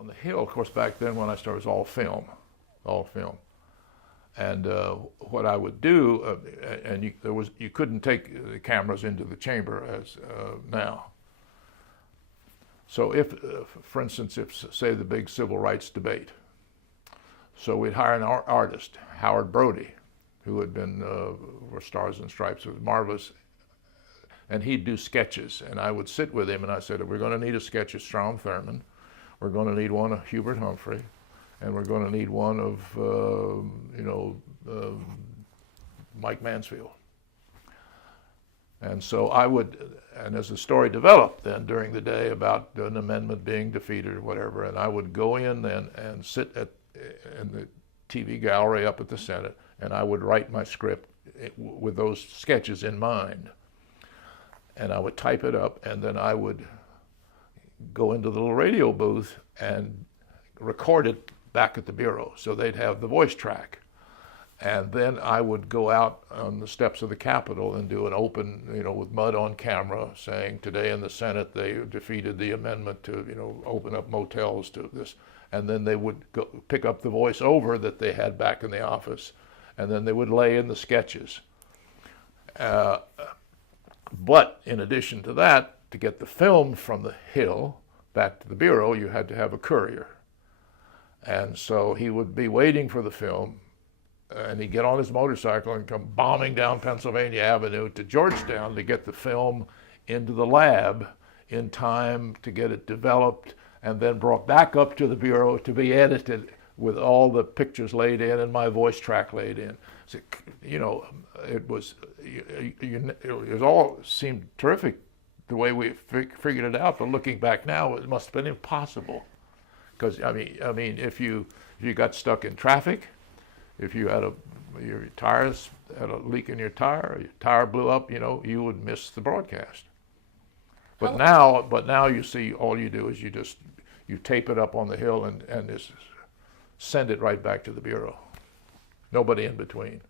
on the Hill, of course, back then when I started, it was all film, all film. And what I would do, and you couldn't take the cameras into the chamber as now. So if, for instance, if say the big civil rights debate, so we'd hire an artist, Howard Brody, who had been for Stars and Stripes, was marvelous, and he'd do sketches, and I would sit with him, and I said, we're going to need a sketch of Strom Thurmond, we're going to need one of Hubert Humphrey, and we're going to need one of, Mike Mansfield. And so I would, and as the story developed then during the day about an amendment being defeated or whatever, and I would go in and sit in the TV gallery up at the Senate, and I would write my script with those sketches in mind. And I would type it up, and then I would go into the little radio booth and record it back at the Bureau, so they'd have the voice track. And then I would go out on the steps of the Capitol and do an open, with mud on camera, saying today in the Senate they defeated the amendment to, open up motels to this. And then they would go pick up the voiceover that they had back in the office, and then they would lay in the sketches. But in addition to that, to get the film from the Hill back to the Bureau, you had to have a courier. And so he would be waiting for the film, and he'd get on his motorcycle and come bombing down Pennsylvania Avenue to Georgetown to get the film into the lab in time to get it developed and then brought back up to the Bureau to be edited with all the pictures laid in and my voice track laid in. So, it was all seemed terrific the way we figured it out, but looking back now, it must have been impossible. Because I mean, if you got stuck in traffic, if you had your tires had a leak in your tire blew up, you would miss the broadcast. But now you see, all you do is you tape it up on the Hill and just send it right back to the Bureau. Nobody in between.